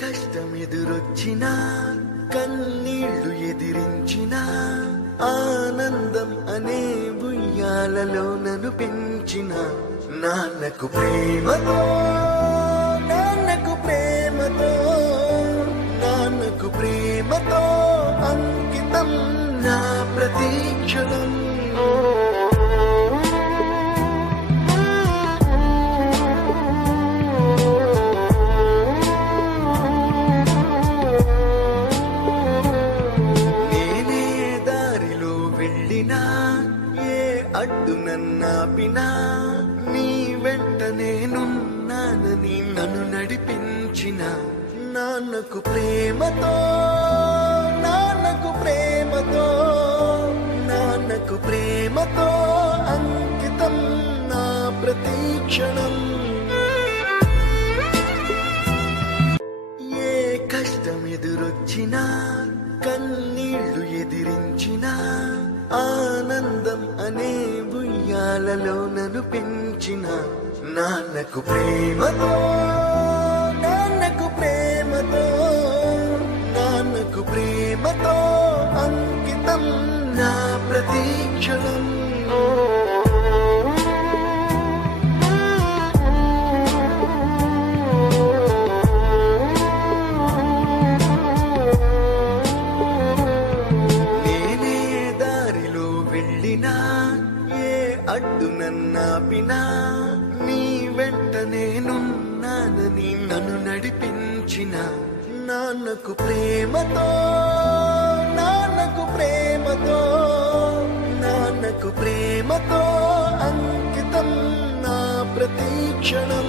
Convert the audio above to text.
కష్టమెదురొచ్చినా కన్నీళ్లు ఎదిరించినా ఆనందం అనే ఉయ్యాలలో నన్ను పెంచిన నాన్నకు ప్రేమతో నాన్నకు ప్రేమతో నాన్నకు ప్రేమతో అంకితం నా ప్రతీక్షణం. అడ్డు నన్నాపినా నీ వెంట నేనున్నానని నన్ను నడిపించిన నాన్నకు ప్రేమతో నాన్నకు ప్రేమతో నాన్నకు ప్రేమతో అంకితం నా ప్రతీక్షణం. ఏ కష్టం ఎదురొచ్చినా కన్నీళ్లు ఎదిరించినా ఆనందం అనే ఉయ్యాలలో నన్ను పెంచిన నాన్నకు ప్రేమతో నాన్నకు ప్రేమతో నాన్నకు ప్రేమతో అంకితం నా ప్రతీక్షణం. అడ్డు నన్నాపినా నీ వెంట నేనున్నానని నన్ను నడిపించిన నాన్నకు ప్రేమతో నాన్నకు ప్రేమతో నాన్నకు ప్రేమతో అంకితం నా ప్రతీక్షణం.